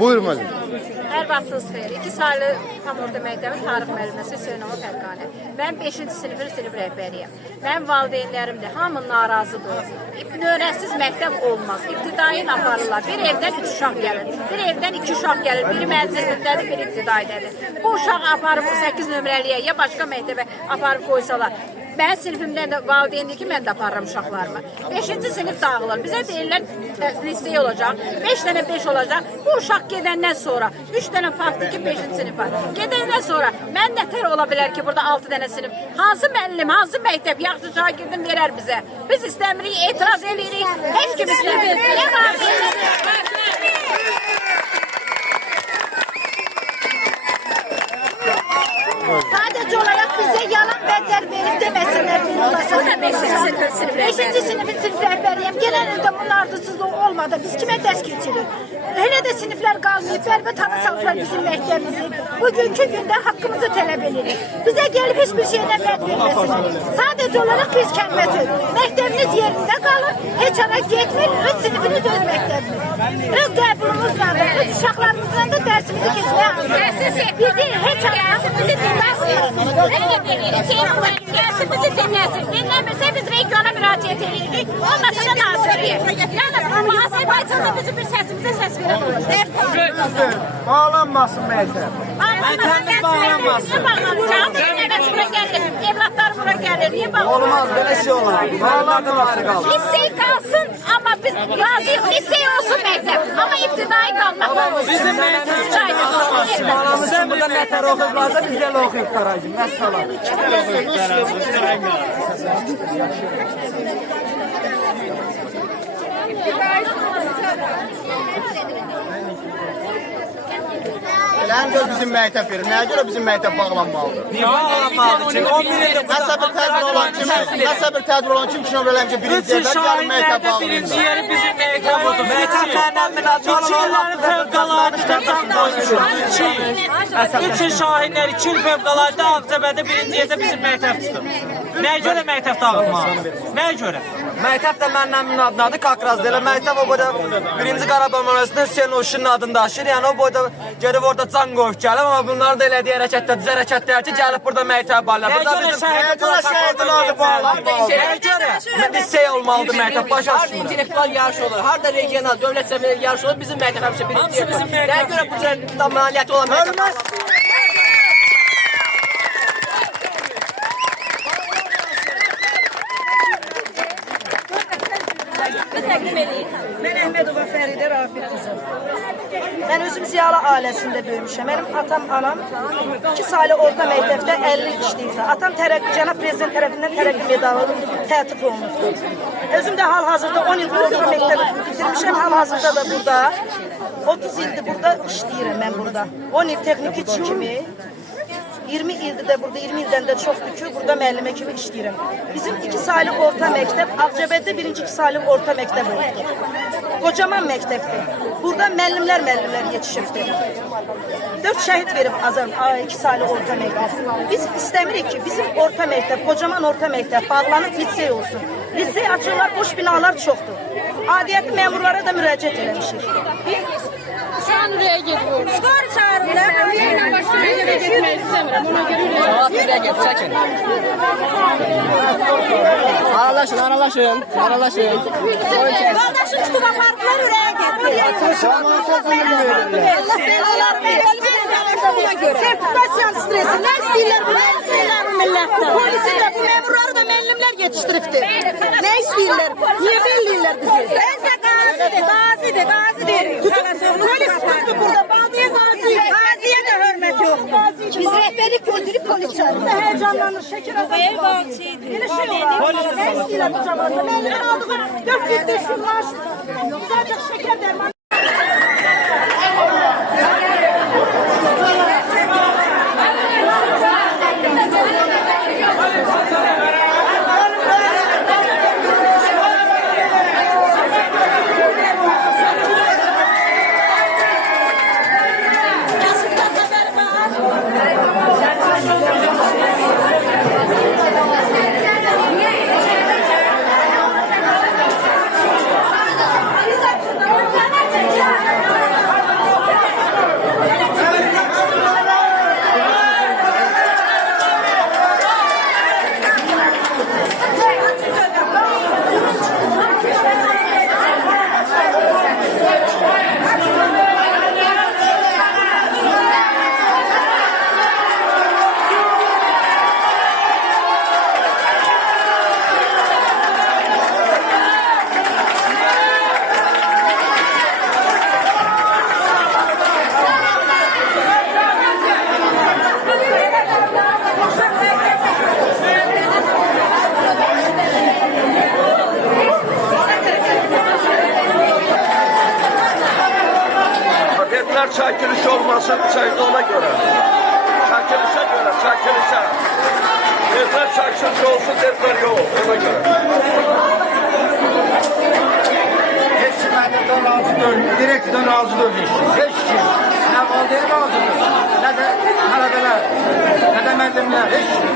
Buyurun müəllim. Hər vaxtınız xeyir. 2 saylı tam orta məktəbin tarix müəlliməsi Hüseynova Fərqanə. Mən 5-ci sinif rəhbəriyəm. Mənim valideynlərim də hamı narazıdır. Növrəsiz məktəb olmaz. İbtidai aparırlar. Bir evdən 3 uşaq gəlir. Bir evdən 2 uşaq gəlir. Biri mənzilindədir, biri ibtidaidədir. Bu uşaq aparıb 8 nömrəliyə ya başqa məktəbə aparıb qoysalar. Mən sinifimdən də valideyndir ki, mən də aparıram uşaqlarımı. 5-ci sinif dağılır. Bizə deyirlər lisey olacaq, 5 dənə 5 olacaq. Bu uşaq gedəndən sonra 3 dənə faktiki 5-ci sinif var. Gedəndən sonra mən nətər ola bilər ki, burada 6 dənə sinif. Hansı müəllim, hansı məktəb yaxşı şagirdim verər bizə? Biz istəmirik, etiraz edirik. Heç kim istəmir. Nə var? Sadece olarak bize yalan bedel verip demesinler. 5. sınıfın sınıf rehberiyim. Genelinde bunun ardısız olmadı. Biz kime ders geçirik? Hele de sınıflar kalmayıp berbat hava saldılar bizim mektebimizi. Bugünkü günde hakkımızı talep edirik. Bize gelip hiçbir şeyine bed vermesin. Sadece olarak biz kendimiz. Mektebiniz yerinde kalın. Hiç ara gitmeyin. Öz sınıfınız öz mektebiniz. Öz qəbulumuzla da, öz uşaqlarımızla da dərsimizi keçməyə hazır. Bizi heç dərsimizi dinləsin. Dərsimizi dinləsin. Dinləmirsə biz regiona müraciət edirik. Olmasa da nazirliyə. Yəni mühasibəcədə bizim bir səsimizə səs verək. Bağlanmasın məktəb. Məktəbimiz bağlanmasın. Nəvəs bura gəlir, evlatlar bura gəlir. Niyə bağlanmasın? Olmaz, belə şey olar. Bağlanmasın ayrı qalır. Lisey qalsın, amma biz razıyıq. Lisey olsun məktəb. Amma ibtidai qalmaq. Bizim məktəb sizə burada nətər oxuyublarsa bizə də oxuyub qaracım. Nəssalam. Ələn göz bizim məktəb verir. Nəyə görə bizim məktəb bağlanmalıdır? Niyə bağlanmalıdır ki? 11 ildir Nəsə bir tədbir olan kim? Nəsə bir tədbir olan kim ki, nömrələm ki, birinci yerdə gəlin məktəb bağlayırlar. Birinci yeri bizim məktəb oldu. Məktəb səndən münasibətlərin fövqəladə can qoymuşuq. 3 il şahinlər 2 il fövqəladə Ağcabədə birinci yerdə bizim məktəb çıxır. Nəyə görə məktəb dağılmalıdır? Nəyə görə? Məktəb də məndən adındadır, Kakrazda. Elə məktəb o boyda birinci Qarabağ məmləkəsində Hüseyn Uşunun adını daşıyır. Yəni o boyda gedib orada can qoyub gəlib, amma bunları da elədiyi hərəkətdə, düz hərəkətlər ki, gəlib burada məktəb bağlayır. Nəyə görə şəhidin adı bağlanmalıdır? Nəyə görə? Lisey olmalıdır məktəb, başa düşmürəm. Harda intellektual yarış olur, harda regional, dövlət səviyyəli yarış olur, bizim məktəb həmişə birinci yerdir. Nəyə görə bu cür maliyyəti olan məktəb? Ben Əhmədova Fəridə Rafiq qızım. Ben özüm ziyalı ailəsində böyümüşəm. Benim atam, anam 2 saylı orta məktəbdə 50 il işləyirdi. Atam cənab prezident tərəfindən tərəqqi medalı tətbiq olunubdur. Özüm də hal-hazırda 10 il orta məktəbi bitirmişəm. Hal-hazırda da burada 30 ildir burada işləyirəm mən burada. 10 il texniki işçi kimi. 20 ildir də burada, 20 ildən də çoxdur ki, burada müəllimə kimi işləyirəm. Bizim 2 saylı orta məktəb, Ağcabədə birinci 2 saylı orta məktəb oldu. Kocaman məktəbdir. Burada müəllimlər yetişibdir. 4 şəhid verib Azam 2 saylı orta məktəb. Biz istəmirik ki, bizim orta məktəb, kocaman orta məktəb bağlanıb lisey olsun. Lisey açırlar, boş binalar çoxdur. Adiyyəti məmurlara da müraciət eləmişik. Şu an oraya gidiyoruz. Skor çağırırlar. Yayla başlamaya göre gitmeyi istemiyorum. Ona göre Cavab git, çəkin. Aralaşın. Yoldaşın tutub apardılar, ürəyə getdi. Allah belalar versin. Sertifikasyon stresi. Nə istəyirlər bu? Nə istəyirlər bu millətdən? Polisi də, bu memurları da müəllimlər yetişdiribdir. Nə istəyirlər? Niyə belliyirlər bizi? Qazidir. Polis tutdu burada. Bağlıya qazidir. Qaziyə də hörmət yoxdur. Biz rəhbərik gördürüb polis çağırır. Heyecanlanır, şəkər azalır. Elə şey olur. Nə istəyirlər bu cavabda? Müəllimlər aldığı 400-500 maaş. Güzelcə şəkər dərman. Versinler çəkiliş olmasın ona göre. Çəkilişe göre, çəkilişe. Derler çəkiliş olsun, derler yok. Ona göre. Heç kim məndən razı deyil, direktordan razı deyil. Heç kim. Nə valideyn razı deyil, nə də tələbələr, nə də müəllimlər, heç kim.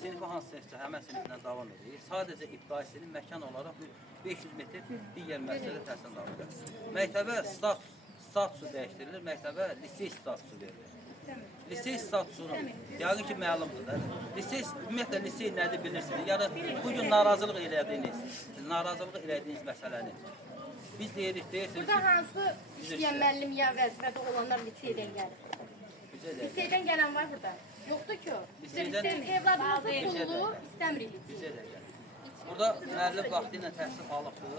Sinifi hansısa həmən siniflə davam edir. Sadəcə ibtidai məkan olaraq 500 metr digər müəssisədə təhsil alır. Məktəbə statusu dəyişdirilir, məktəbə lisey statusu verilir. Lisey statusunu, yəqin ki, məlumdur da. Ümumiyyətlə, lisey nədir bilirsiniz? Yəni, bugün narazılıq elədiyiniz məsələni. Biz deyirsiniz ki... Burada hansı işləyən müəllim ya vəzifədə olanlar liseydən gəlir? Liseydən gələn var burada. Yoxdur ki o. Evladımızın pulunu istəmirik. Burada müəllim vaxtı ilə təhsil alıbdır,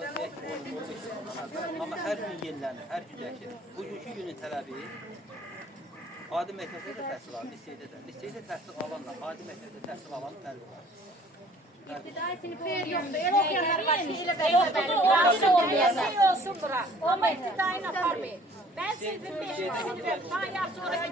amma hər gün yenilənir, hər gün dəyişir. Bugünkü günün tələbi adi məktəbdə də təhsil alır, liseydə də. Liseydə təhsil alanla, adi məktəbdə təhsil alanın fərqi var. İbtidai siniflər yoxdur. El oxuyanlar var ki, elə Lisey olsun bura. O ibtidai aparmayın. Ben sizin 5. sinifim. Daha yaş sonraki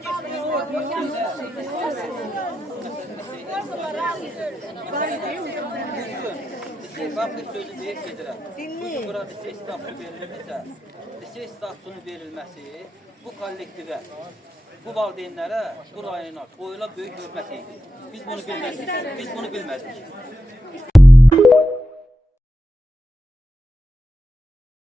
Bax, bir sözü deyib gedirəm. Bugün bura lisey statusu verilirsə, lisey statusunun verilməsi bu kollektivə, bu valideynlərə, bu rayona qoyulan böyük hörmət edir. Biz bunu bilmədik.